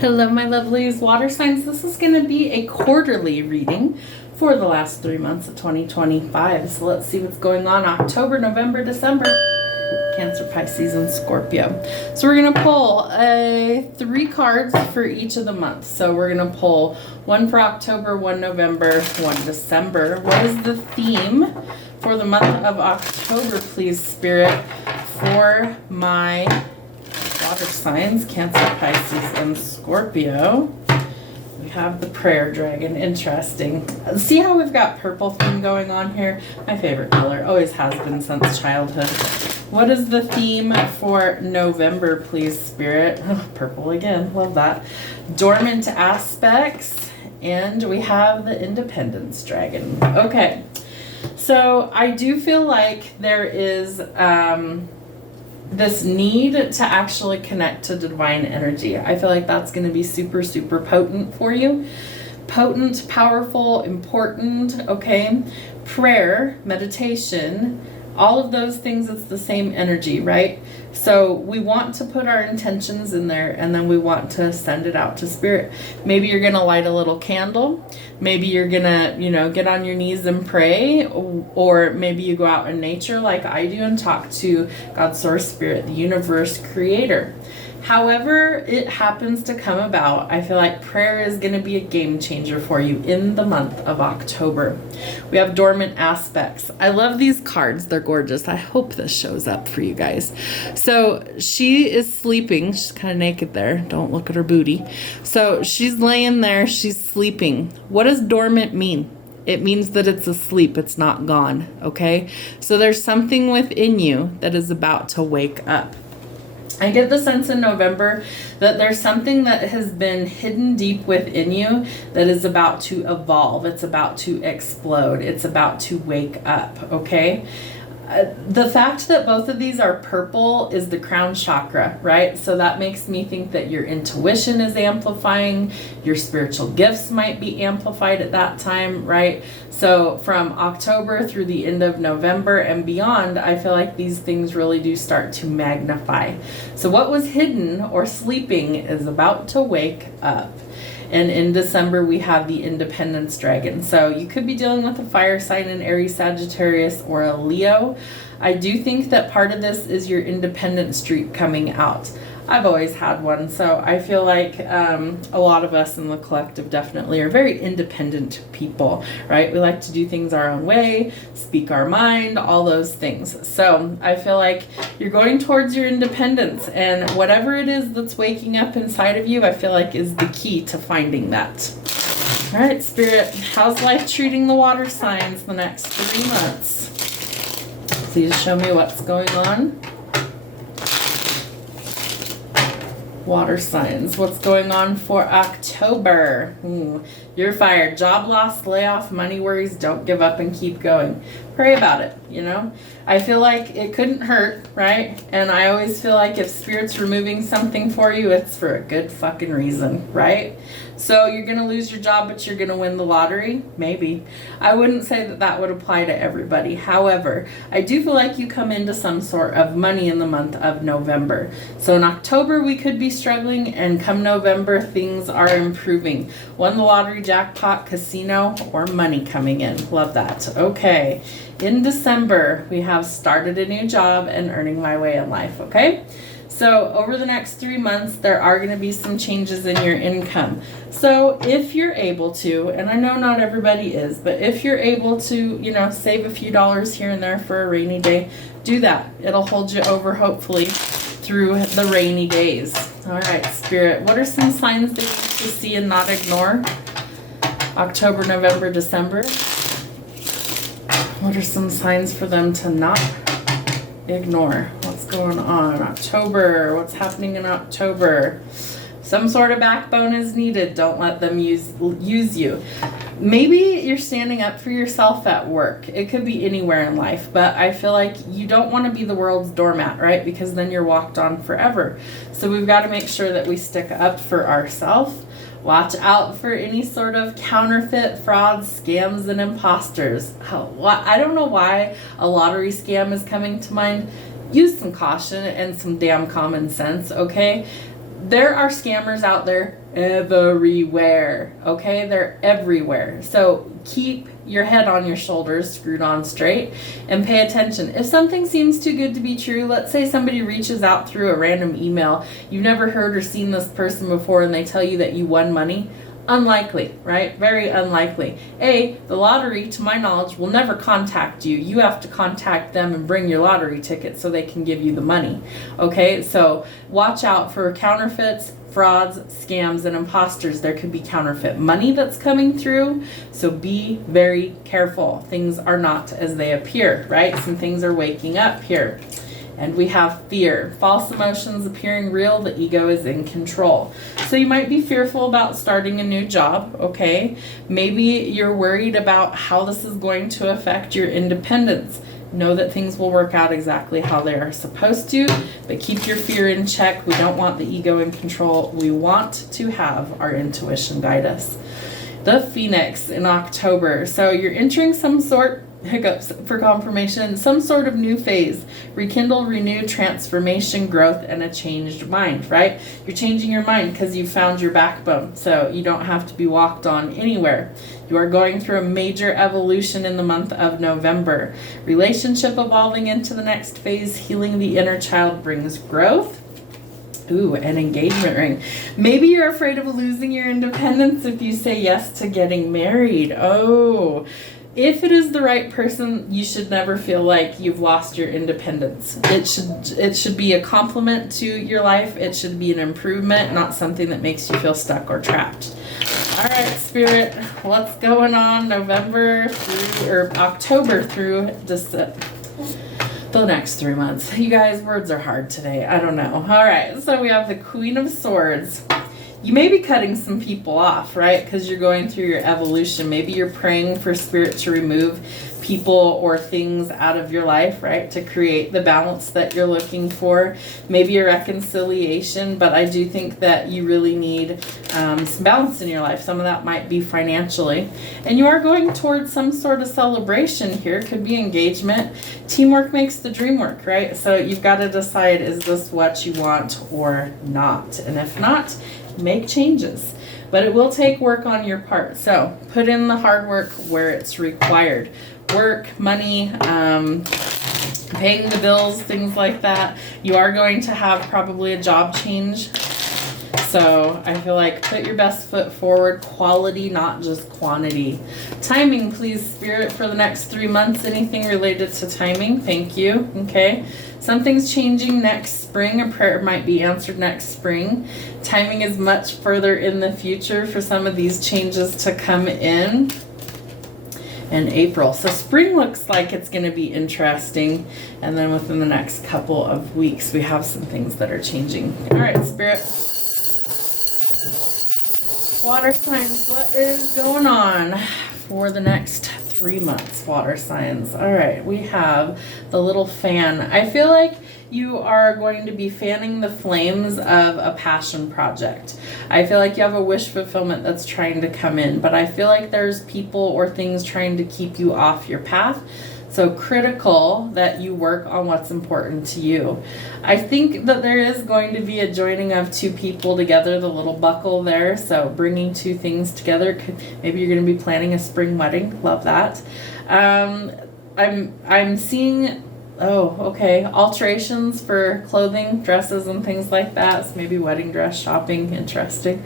Hello, my lovelies, water signs. This is going to be a quarterly reading for the last 3 months of 2025. So let's see what's going on October, November, December. Cancer, Pisces, and Scorpio. So we're going to pull 3 cards for each of the months. So we're going to pull one for October, one November, one December. What is the theme for the month of October, please, Spirit, for my water signs, Cancer, Pisces, and Scorpio? We have the prayer dragon. Interesting. See how we've got purple theme going on here? My favorite color. Always has been since childhood. What is the theme for November, please, Spirit? Oh, purple again. Love that. Dormant aspects. And we have the Independence dragon. Okay. So I do feel like there is this need to actually connect to divine energy. I feel like that's going to be super, super potent for you. Potent, powerful, important, okay? Prayer, meditation, all of those things, it's the same energy, right? So we want to put our intentions in there, and then we want to send it out to Spirit. Maybe you're going to light a little candle. Maybe you're going to, get on your knees and pray, or maybe you go out in nature like I do and talk to God, Source, Spirit, the universe, Creator. However it happens to come about, I feel like prayer is going to be a game changer for you in the month of October. We have dormant aspects. I love these cards. They're gorgeous. I hope this shows up for you guys. So she is sleeping. She's kind of naked there. Don't look at her booty. So she's laying there. She's sleeping. What does dormant mean? It means that it's asleep. It's not gone. Okay? So there's something within you that is about to wake up. I get the sense in November that there's something that has been hidden deep within you that is about to evolve. It's about to explode. It's about to wake up, okay? The fact that both of these are purple is the crown chakra, right? So that makes me think that your intuition is amplifying, your spiritual gifts might be amplified at that time, right? So from October through the end of November and beyond, I feel like these things really do start to magnify. So what was hidden or sleeping is about to wake up. And in December, we have the Independence dragon. So you could be dealing with a fire sign, an Aries, Sagittarius, or a Leo. I do think that part of this is your independent streak coming out. I've always had one, so I feel like a lot of us in the collective definitely are very independent people, right? We like to do things our own way, speak our mind, all those things. So I feel like you're going towards your independence, and whatever it is that's waking up inside of you, I feel like is the key to finding that. All right, Spirit, how's life treating the water signs the next 3 months? Please show me what's going on. Water signs. What's going on for October? You're fired. Job loss, layoff, money worries. Don't give up and keep going. Pray about it, I feel like it couldn't hurt, right? And I always feel like if Spirit's removing something for you, it's for a good fucking reason, right? So you're going to lose your job, but you're going to win the lottery? Maybe. I wouldn't say that that would apply to everybody. However, I do feel like you come into some sort of money in the month of November. So in October, we could be struggling, and come November, things are improving. Won the lottery, jackpot, casino, or money coming in. Love that. Okay. In December, we have started a new job and earning my way in life, okay? So over the next 3 months, there are going to be some changes in your income. So if you're able to, and I know not everybody is, but if you're able to, save a few dollars here and there for a rainy day, do that. It'll hold you over, hopefully, through the rainy days. All right, Spirit, what are some signs that you need to see and not ignore? October, November, December. What are some signs for them to not ignore? What's going on? October. What's happening in October? Some sort of backbone is needed. Don't let them use you. Maybe you're standing up for yourself at work. It could be anywhere in life, but I feel like you don't want to be the world's doormat, right? Because then you're walked on forever. So we've got to make sure that we stick up for ourselves. Watch out for any sort of counterfeit, fraud, scams, and imposters. I don't know why a lottery scam is coming to mind. Use some caution and some damn common sense, okay? there are scammers out there everywhere, okay? They're everywhere. So keep your head on your shoulders, screwed on straight, and pay attention. If something seems too good to be true, let's say somebody reaches out through a random email, you've never heard or seen this person before, and they tell you that you won money. Unlikely, right? Very unlikely. The lottery, to my knowledge, will never contact you. You have to contact them and bring your lottery ticket so they can give you the money. Okay, so watch out for counterfeits, frauds, scams, and imposters. There could be counterfeit money that's coming through, so be very careful. Things are not as they appear, right? Some things are waking up here. And we have fear. False emotions appearing real, the ego is in control. So you might be fearful about starting a new job, okay? Maybe you're worried about how this is going to affect your independence. Know that things will work out exactly how they are supposed to, but keep your fear in check. We don't want the ego in control. We want to have our intuition guide us. The Phoenix in October. So you're entering some sort hiccups for confirmation, some sort of new phase, rekindle, renew, transformation, growth, and a changed mind, right? You're changing your mind because you found your backbone, so you don't have to be walked on anywhere. You are going through a major evolution in the month of November. Relationship evolving into the next phase, healing the inner child brings growth. Ooh, an engagement ring. Maybe you're afraid of losing your independence if you say yes to getting married. Oh, if it is the right person, you should never feel like you've lost your independence. It should be a compliment to your life. It should be an improvement, not something that makes you feel stuck or trapped. All right, Spirit, what's going on October through December? The next 3 months. You guys, words are hard today. I don't know. All right, so we have the Queen of Swords. You may be cutting some people off, right? Because you're going through your evolution. Maybe you're praying for Spirit to remove people or things out of your life, right? To create the balance that you're looking for. Maybe a reconciliation, but I do think that you really need some balance in your life. Some of that might be financially. And you are going towards some sort of celebration here. Could be engagement. Teamwork makes the dream work, right? So you've got to decide, is this what you want or not? And if not, make changes, but it will take work on your part. So put in the hard work where it's required. Work, money, paying the bills, things like that. You are going to have probably a job change. So I feel like put your best foot forward. Quality, not just quantity. Timing, please, Spirit, for the next 3 months. Anything related to timing? Thank you. Okay. Something's changing next spring. A prayer might be answered next spring. Timing is much further in the future for some of these changes to come in April. So spring looks like it's going to be interesting. And then within the next couple of weeks, we have some things that are changing. All right, Spirit. Water signs, what is going on for the next 3 months, water signs? All right, we have the little fan. I feel like you are going to be fanning the flames of a passion project. I feel like you have a wish fulfillment that's trying to come in, but I feel like there's people or things trying to keep you off your path. So critical that you work on what's important to you. I think that there is going to be a joining of two people together, the little buckle there. So bringing two things together. Maybe you're going to be planning a spring wedding. Love that. I'm seeing, alterations for clothing, dresses, and things like that. So maybe wedding dress shopping, interesting.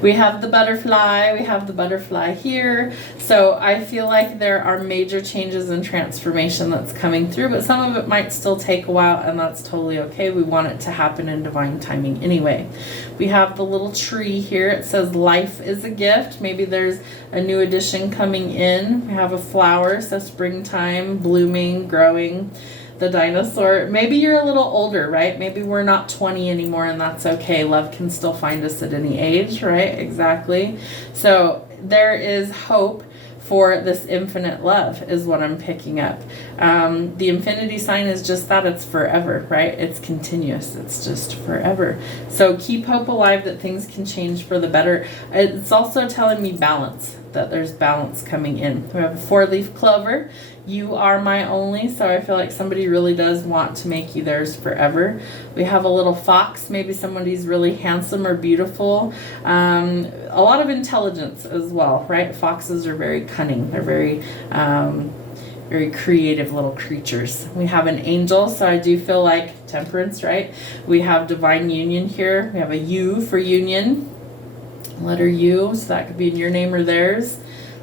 We have the butterfly here. So I feel like there are major changes and transformation that's coming through, but some of it might still take a while, and that's totally okay. We want it to happen in divine timing anyway. We have the little tree here. It says life is a gift. Maybe there's a new addition coming in. We have a flower, so springtime, blooming, growing. The dinosaur. Maybe you're a little older, right? Maybe we're not 20 anymore, and that's okay. Love can still find us at any age, right? Exactly. So there is hope for this infinite love is what I'm picking up. The infinity sign is just that. It's forever, right? It's continuous. It's just forever. So keep hope alive that things can change for the better. It's also telling me balance, that there's balance coming in. We have a 4-leaf clover. You are my only, so I feel like somebody really does want to make you theirs forever. We have a little fox, maybe somebody's really handsome or beautiful. A lot of intelligence as well, right? Foxes are very cunning. They're very creative little creatures. We have an angel, so I do feel like temperance, right? We have divine union here. We have a U for union, letter U, so that could be in your name or theirs.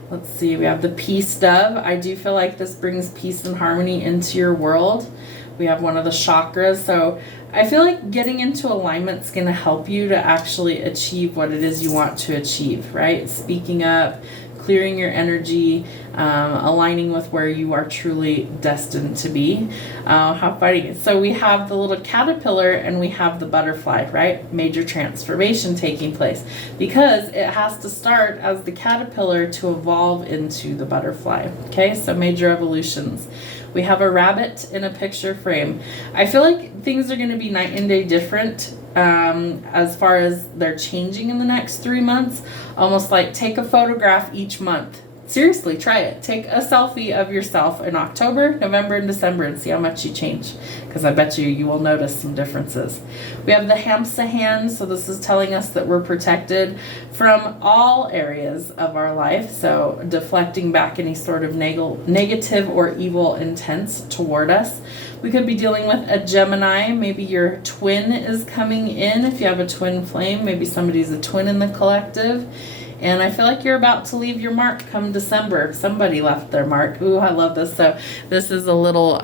Let's see, we have the peace dove. I do feel like this brings peace and harmony into your world. We have one of the chakras, so I feel like getting into alignment is going to help you to actually achieve what it is you want to achieve, right? Speaking up, clearing your energy, aligning with where you are truly destined to be. How fighting. So we have the little caterpillar and we have the butterfly, right? Major transformation taking place because it has to start as the caterpillar to evolve into the butterfly. Okay, so major evolutions. We have a rabbit in a picture frame. I feel like things are going to be night and day different as far as they're changing in the next 3 months. Almost like take a photograph each month. Seriously, try it. Take a selfie of yourself in October, November, and December and see how much you change. Because I bet you will notice some differences. We have the Hamsa hand, so this is telling us that we're protected from all areas of our life. So deflecting back any sort of negative or evil intents toward us. We could be dealing with a Gemini. Maybe your twin is coming in. If you have a twin flame, maybe somebody's a twin in the collective. And I feel like you're about to leave your mark come December. Somebody left their mark. Ooh, I love this. So this is a little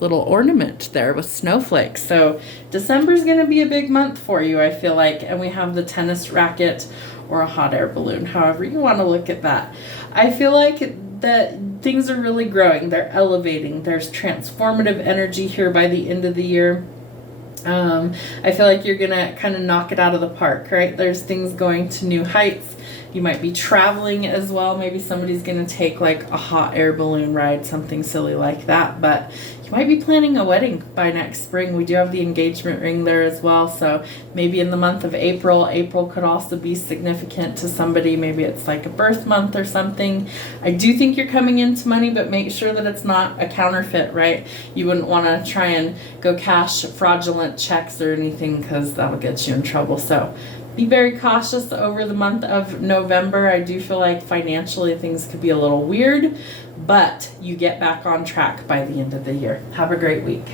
ornament there with snowflakes. So December's going to be a big month for you, I feel like. And we have the tennis racket or a hot air balloon, however you want to look at that. I feel like that things are really growing. They're elevating. There's transformative energy here by the end of the year. I feel like you're going to kind of knock it out of the park, right? There's things going to new heights. You might be traveling as well. Maybe somebody's going to take like a hot air balloon ride, something silly like that. But you might be planning a wedding by next spring. We do have the engagement ring there as well. So maybe in the month of April could also be significant to somebody. Maybe it's like a birth month or something. I do think you're coming into money, but make sure that it's not a counterfeit, right? You wouldn't want to try and go cash fraudulent checks or anything because that'll get you in trouble. So be very cautious over the month of November. I do feel like financially things could be a little weird, but you get back on track by the end of the year. Have a great week.